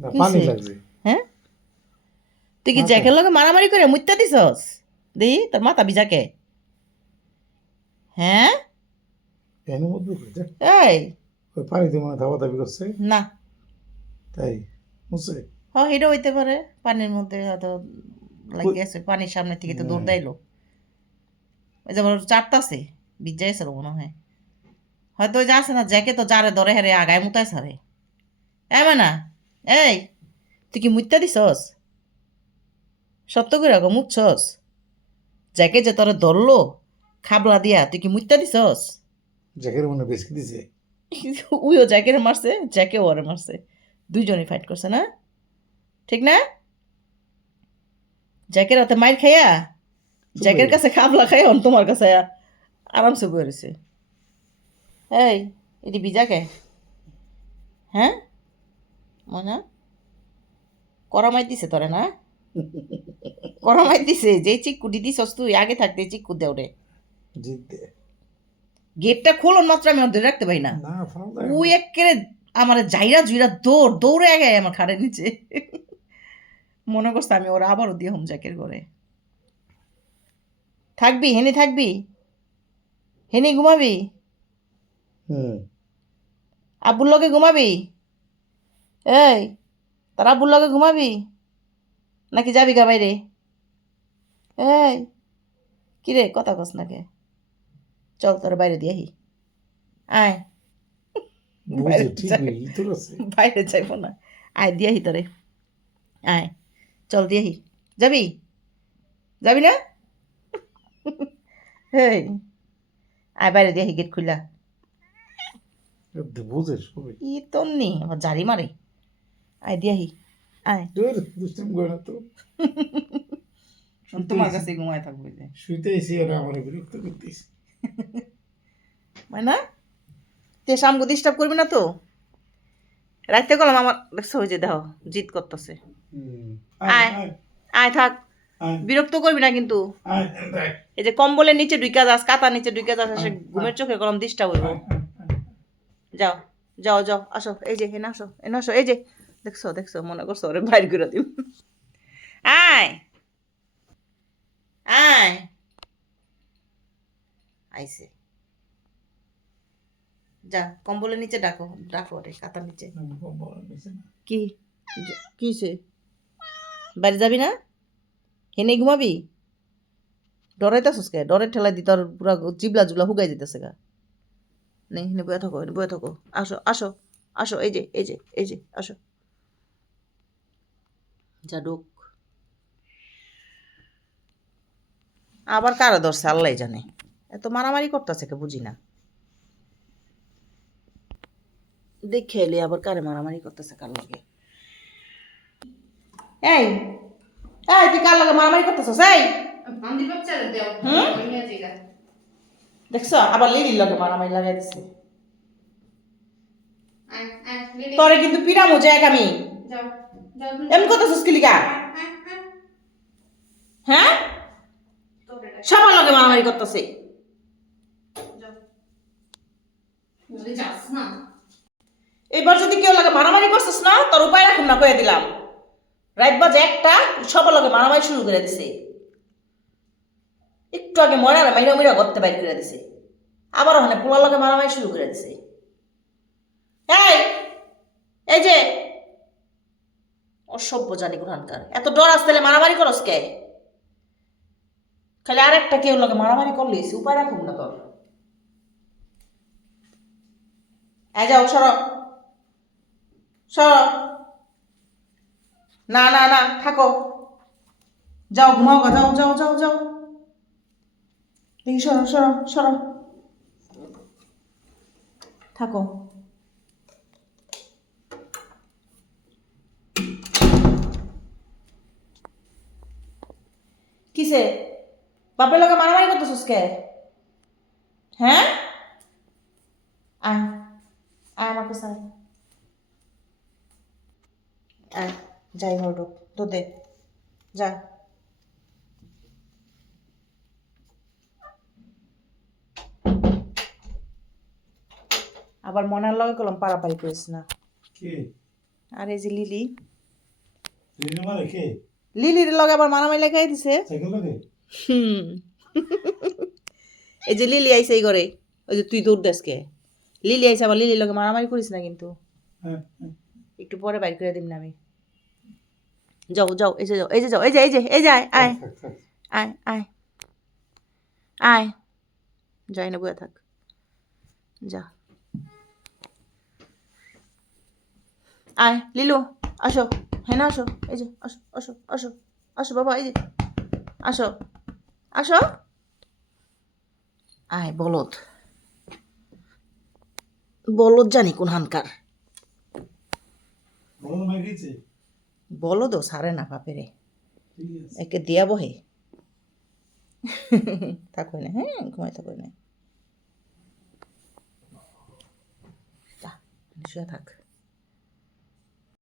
না পানি লাগছে। হ্যাঁ তুই কি জ্যাকের লগে মারামারি করে মুইত্যা দিছস দেই তোর মাথা বিজাকে হ্যাঁ এর মধ্যে কইতে এই ওই পানিতে মনে ধাবা দাবি করছে না তাই বুঝছে এটা হইতে পারে পানির মধ্যে হয়তো লাগিয়ে আছে পানির সামনে থেকে তো দৌড় দাইলো ওই যে চারটাছে বিজাইছে মনে হয় হয়তো ওই যে আছে না জ্যাকে তো যারে ধরে হেরে আগায় মুতাই সারে না এই তুই কি মুত্যা দিছস সত্য করে রাখো মুতছস জ্যাকে যে তোরে ধরলো খাবলা দিয়া তুই কি মুত্যা দিছস জ্যাকের মনে বেশি দিছে উইও জ্যাকের মারছে জ্যাকে ওরে মারছে দুইজনই ফাইট করছে না ঠিক না জ্যাকের হাতে মাইর খাইয়া জ্যাকের কাছে খাবলা খাইয়া তোমার কাছে আরামসে বলেছে এই এটি বিজাকে হ্যাঁ মনে করামাই দিছে তোরে না করামাই দিছে যে চিক্কুটি দিছস তুই আগে থাকতে চিক্কু দে ওরে জিততে গেটটা খোলন মাত্র আমি ধরে রাখতে পারি না ওই একেবারে আমার জাইরা জুইরা দৌড়ে আগে আমার খাড়ের নিচে মনে করছে আমি ওরা আবারও দিয়ে হোম জ্যাকের করে থাকবি হেনি ঘুমাবি আব্বুর লগে ঘুমাবি এই তার আব্বুর লগে ঘুমাবি নাকি যাবি গা বাইরে এই কিরে কথা কস নাকি চল তোর বাইরে দিয়াহি আয় বাইরে যাইব না আয় দিয়াহি তোরে আয় চল দিয়াহি যাবি না হেই আয় বাইরে দিয়াহি গেট খুলা ই তোর নি আমার জারি মারে আয় দিয়াহি আয় তোমার কাছে ঘুমায় থাকবে যে শুইতে এসে ওরা আমার বিরক্ত করতেছে মানে না তে সামগো ডিস্টার্ব করবি না তো রাখতে গেলাম আমার দেখছো ওই যে দেখো জিদ করতেছে আয় আয় থাক বিরক্ত করবি না কিন্তু এই যে কম্বলের নিচে ঢুকে যাস কাতার নিচে ঢুকে যাস সে ঘুমের চোখে কলম ডিস্টার্ব হইব যাও যাও যাও আসো এই যে এনে আসো এই যে দেখছো মনে করছো ওরে বাইর করে দিব আয় আয় আইসে যা কম্বলের নিচে ডাকো রে কাতার নিচে কি কিছে বাড়ি যাবি না হেনে ঘুমাবি ডরাইতেছিস কে ডরের ঠেলা দি তোর পুরা জিবলা জুবলা হুগাই দিতেছে গা নেই হেনে বয়ে থাকো আসো এই যে আসো যা ঢুক আবার কারা ধরছে আল্লাহ জানে এত মারামারি করতেছে কে বুঝি না দেখে এলে আবার কারে মারামারি করতেছে কার লগে এই তুই কার লগে মারামারি করতেছিস এই দেখছো আবার লিলির লগে মারামারি লাগাই দিছে তোরে কিন্তু পিরামো যাক আমি এমন করতেছিস কি লিগা হ্যাঁ সবার লগে মারামারি করতেছে এবার যদি কেউ লাগে মারামারি করছিস না তোর উপায় রাখুন না কয়ে দিলাম রাত বাজে একটা সবার লগে মারামারি শুরু করে দিছে একটু আগে মরা মাইরা গর্তে বাইর করে দিছে আবার ওখানে পোলার লগে মারামারি শুরু করে দিছে এই যে অসভ্য জানি কোরআনকার এত ডর আসতে মারামারি করস কে খালি আর একটা কেউ লগে মারামারি করলিস উপায় রাখুন না তোর যাও সর না থাকো যাও ঘুমাও যাও দেখি সর থাকো কিসে বাপের লোকে মারামারি করতেছিস কে হ্যাঁ আয় আমার কাছে যাই হল তো দে যা আবার মনের লগে কলম পারাপারি করিস না আর এই যে লিলি লিলি মারে কে লিলির লগে আবার মারামারি লাগাই দিছে সাইকেল লাগে হুম এই যে লিলি আইছে এই ঘরে ওই যে তুই দৌড় দেশকে লিলি আইছে আবার লিলির লগে মারামারি করিস না কিন্তু হ্যাঁ একটু পরে বাইর করে দিম না আমি যাও যাও এই যে যাও এই যে যাও এই যে আয় আয় থাক থাক আয় আয় আয় যাই না বয়ে থাক যা আয় লিলু আসো হ্যাঁ না আসো এই যে আসো আসো আসো আসো বাবা এই যে আসো আসো আয় বলদ বলদ জানি কোন হানকার বলো মাই গেছে বলদও সারে না বাপেরে ঠিক আছে একে দিয়া বহে থাকো না হ্যাঁ ঘুমাই থাকো না যা শুয়ে থাক